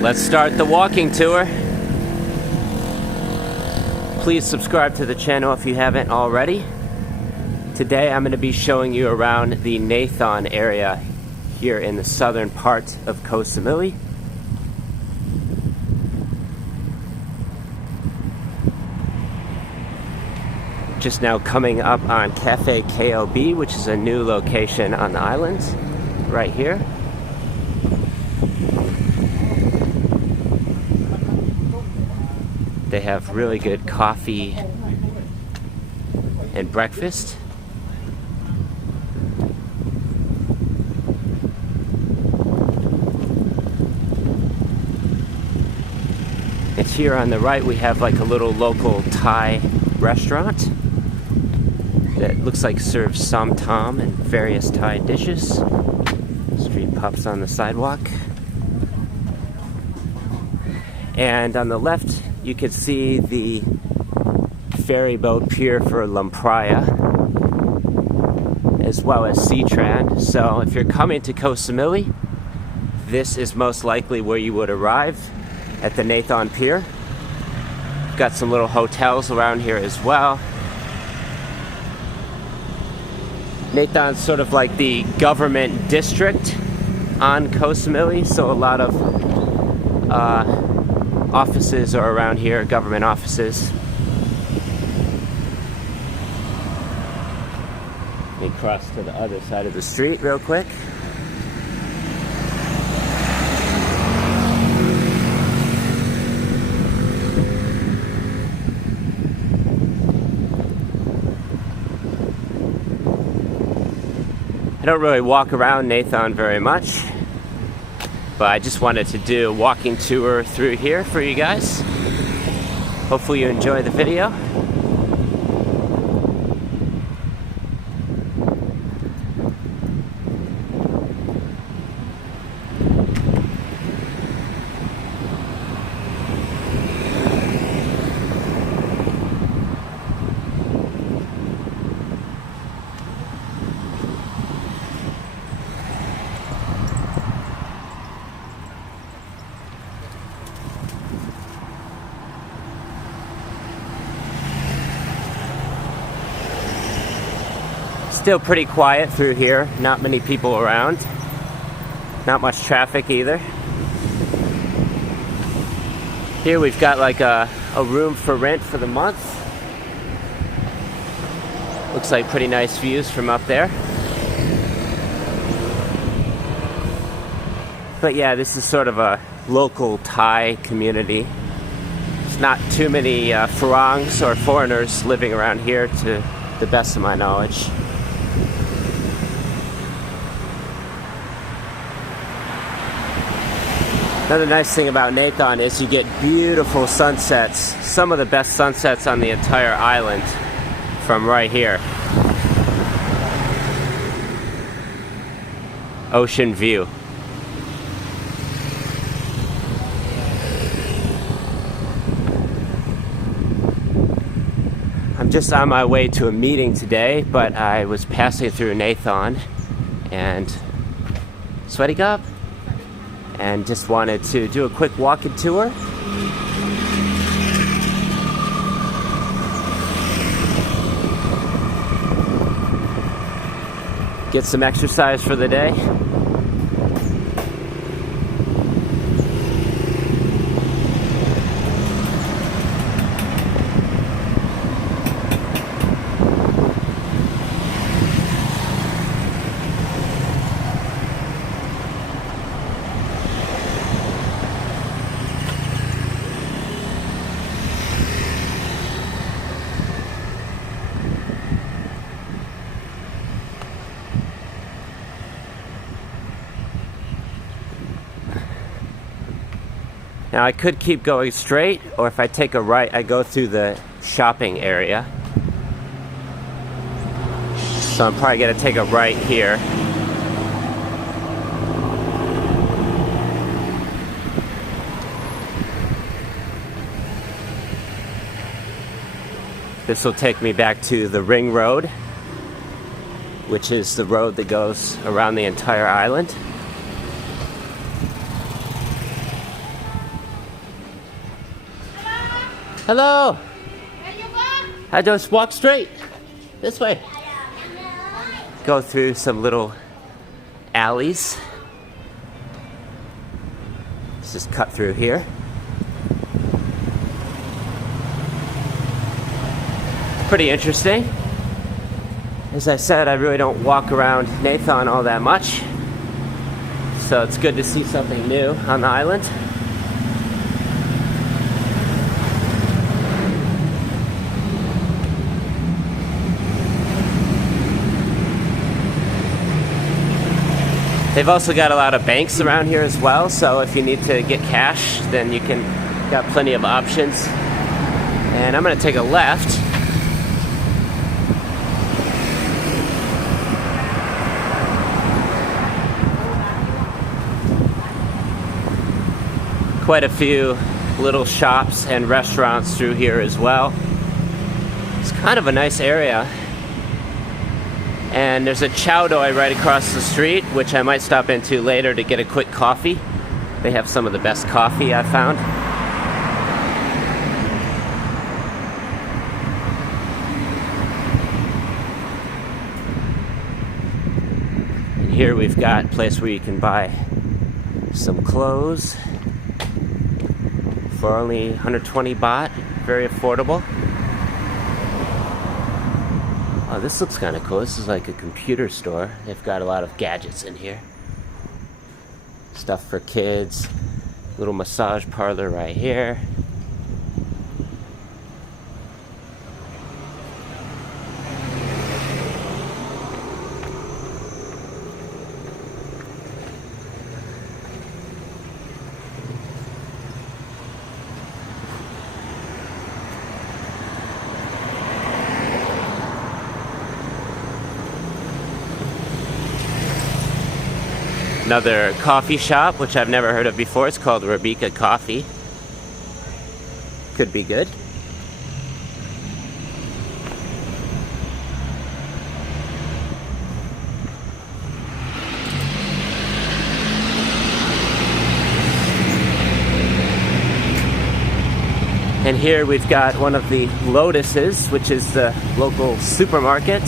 Let's start the walking tour. Please subscribe to the channel if you haven't already. Today I'm going to be showing you around the Nathon area here in the southern part of Koh Samui. Just now coming up on Cafe K.O.B, which is a new location on the island, right here. They have really good coffee and breakfast. And here on the right we have like a little local Thai restaurant that looks like serves som tam and various Thai dishes. Street pups on the sidewalk. And on the left you can see the ferry boat pier for Lampraya, as well as Seatran. So if you're coming to Koh Samui, this is most likely where you would arrive, at the Nathon pier. We've got some little hotels around here as well. Nathon's sort of like the government district on Koh Samui, so a lot of offices are around here, government offices. Let me cross to the other side of the street real quick. I don't really walk around Nathon very much, but I just wanted to do a walking tour through here for you guys. Hopefully you enjoy the video. Still pretty quiet through here, not many people around, not much traffic either. Here we've got like a room for rent for the month. Looks like pretty nice views from up there. But yeah, this is sort of a local Thai community. There's not too many Farangs or foreigners living around here to the best of my knowledge. Another nice thing about Nathon is you get beautiful sunsets, some of the best sunsets on the entire island from right here. Ocean view. I'm just on my way to a meeting today, but I was passing through Nathon and Sweaty K.O.B, and just wanted to do a quick walking tour. Get some exercise for the day. Now I could keep going straight, or if I take a right, I go through the shopping area. So I'm probably gonna take a right here. This will take me back to the Ring Road, which is the road that goes around the entire island. Hello. I just walk straight this way. Go through some little alleys. Let's just cut through here. Pretty interesting. As I said, I really don't walk around Nathon all that much, so it's good to see something new on the island. They've also got a lot of banks around here as well, so if you need to get cash, then you can got plenty of options. And I'm going to take a left. Quite a few little shops and restaurants through here as well. It's kind of a nice area. And there's a chow doi right across the street, which I might stop into later to get a quick coffee. They have some of the best coffee I've found. And here we've got a place where you can buy some clothes for only 120 baht, very affordable. Oh, this looks kind of cool. This is like a computer store. They've got a lot of gadgets in here. Stuff for kids. Little massage parlor right here. Another coffee shop, which I've never heard of before. It's called Rebecca Coffee. Could be good. And here we've got one of the Lotuses, which is the local supermarket.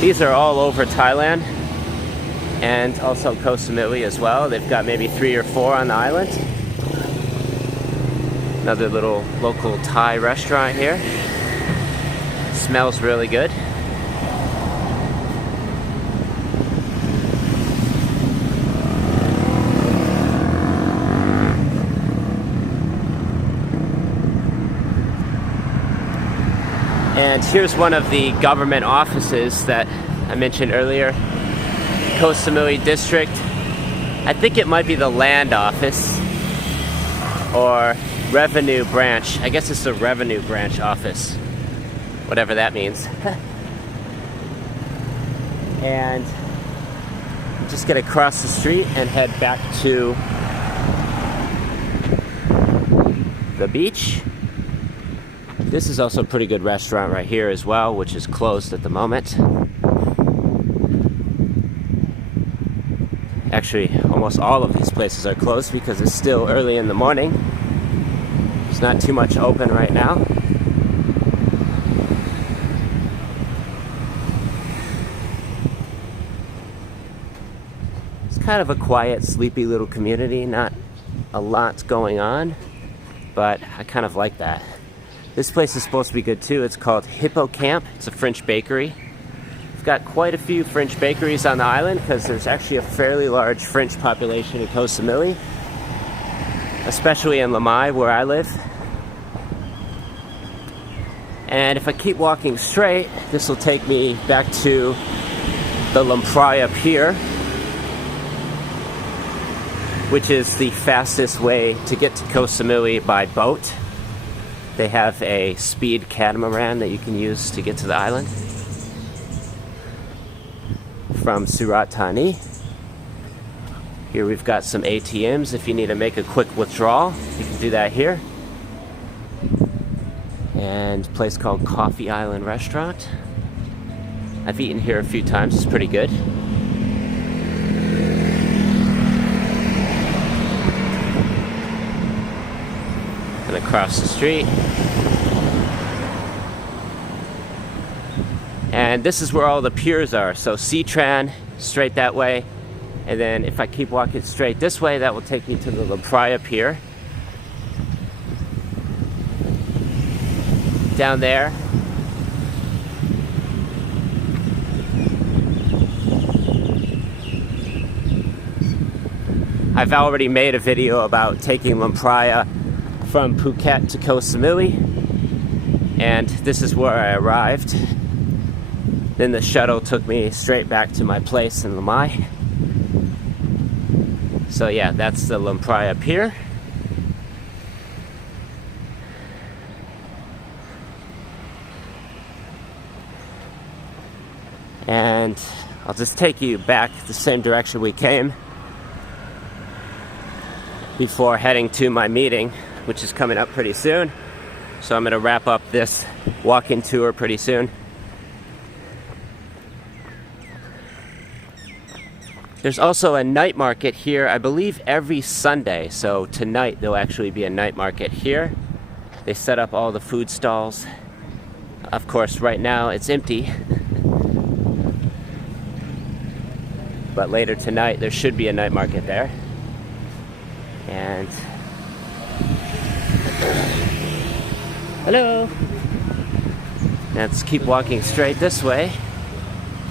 These are all over Thailand. And also Koh Samui as well. They've got maybe 3 or 4 on the island. Another little local Thai restaurant here. Smells really good. And here's one of the government offices that I mentioned earlier. Koh Samui district. I think it might be the land office or revenue branch. I guess it's the revenue branch office, whatever that means. And just get across the street and head back to the beach. This is also a pretty good restaurant right here as well, which is closed at the moment. Actually, almost all of these places are closed because it's still early in the morning. There's not too much open right now. It's kind of a quiet, sleepy little community. Not a lot going on, but I kind of like that. This place is supposed to be good too. It's called Hippo Camp. It's a French bakery. Got quite a few French bakeries on the island because there's actually a fairly large French population in Koh Samui, especially in Lamai where I live. And if I keep walking straight, this will take me back to the Lampraya Pier, which is the fastest way to get to Koh Samui by boat. They have a speed catamaran that you can use to get to the island from Surat Thani. Here we've got some ATMs if you need to make a quick withdrawal. You can do that here. And a place called Coffee Island Restaurant. I've eaten here a few times. It's pretty good. and across the street. And this is where all the piers are. So C-Tran, straight that way. And then if I keep walking straight this way, that will take me to the La Playa Pier. Down there. I've already made a video about taking La Playa from Phuket to Koh Samui. And this is where I arrived. Then the shuttle took me straight back to my place in Lamai. So yeah, that's the La Playa Pier. And I'll just take you back the same direction we came before heading to my meeting, which is coming up pretty soon. So I'm gonna wrap up this walking tour pretty soon. There's also a night market here, I believe every Sunday. So tonight there'll actually be a night market here. They set up all the food stalls. Of course, right now it's empty. But later tonight there should be a night market there. And hello. Let's keep walking straight this way.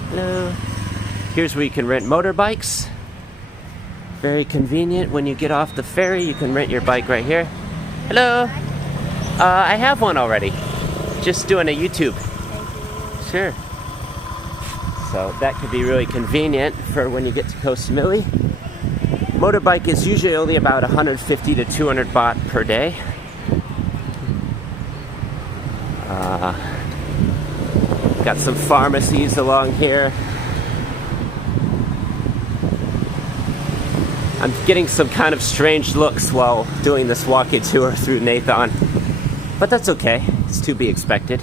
Hello. Here's where you can rent motorbikes. Very convenient. When you get off the ferry, you can rent your bike right here. Hello. I have one already. Just doing a YouTube. Sure. So that could be really convenient for when you get to Koh Samui. Motorbike is usually only about 150 to 200 baht per day. Got some pharmacies along here. I'm getting some kind of strange looks while doing this walking tour through Nathon. But that's okay, it's to be expected.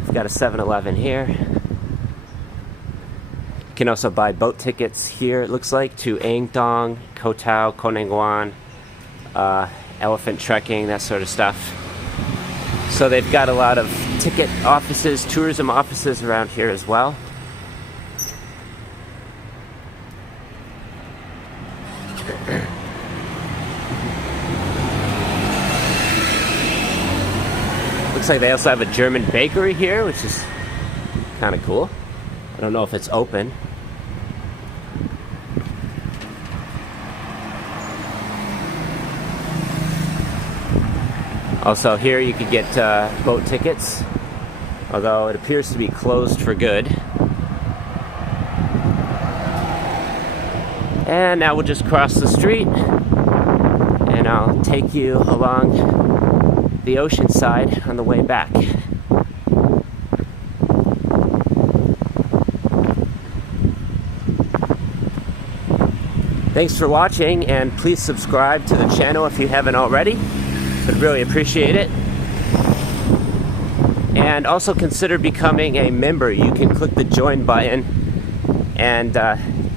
We've got a 7-Eleven here. You can also buy boat tickets here, it looks like, to Eng Dong, Koh Tao, Koh Nang elephant trekking, that sort of stuff. So they've got a lot of ticket offices, tourism offices around here as well. Looks like they also have a German bakery here, which is kind of cool. I don't know if it's open. Also here you could get boat tickets, although it appears to be closed for good. And now we'll just cross the street and I'll take you along the ocean side on the way back. Thanks for watching, and please subscribe to the channel if you haven't already. I'd really appreciate it. And also consider becoming a member. You can click the join button and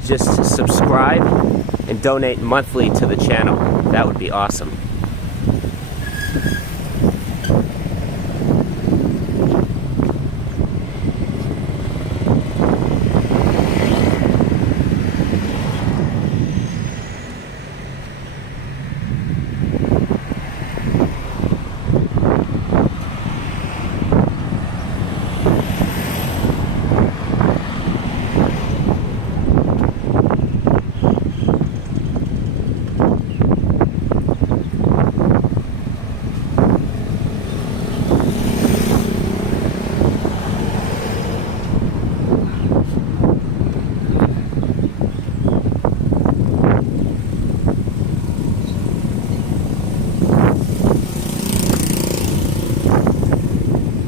just subscribe and donate monthly to the channel. That would be awesome.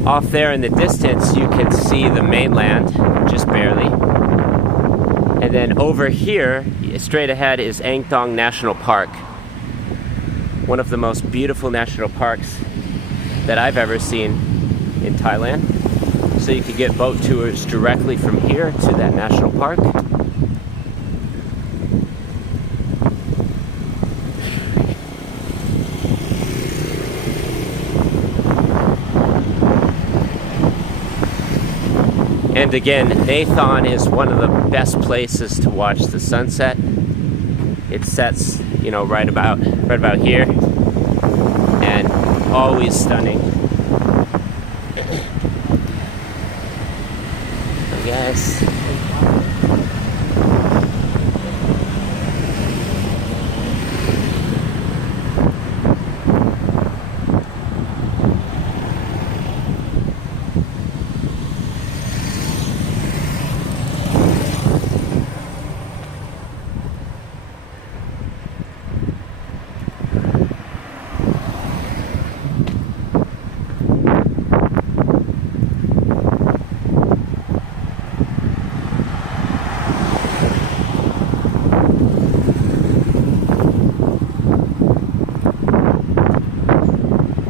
Off there in the distance, you can see the mainland, just barely. And then over here, straight ahead, is Eng Dong National Park. One of the most beautiful national parks that I've ever seen in Thailand. So you could get boat tours directly from here to that national park. And again, Nathon is one of the best places to watch the sunset. It sets, you know, right about here, and always stunning. I guess.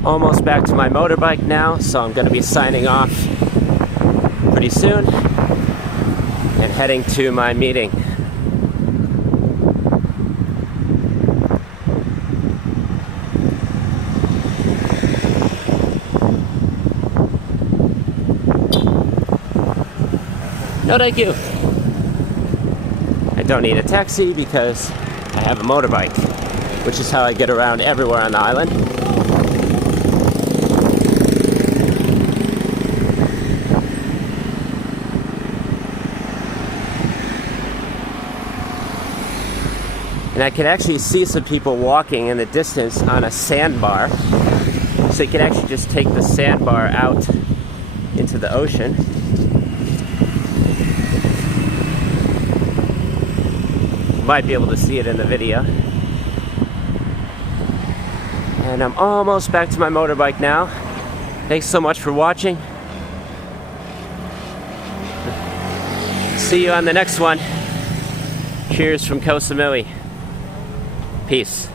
Almost back to my motorbike now, so I'm going to be signing off pretty soon and heading to my meeting. No, thank you. I don't need a taxi because I have a motorbike, which is how I get around everywhere on the island. And I can actually see some people walking in the distance on a sandbar. So you can actually just take the sandbar out into the ocean. You might be able to see it in the video. And I'm almost back to my motorbike now. Thanks so much for watching. See you on the next one. Cheers from Koh Samui. Peace.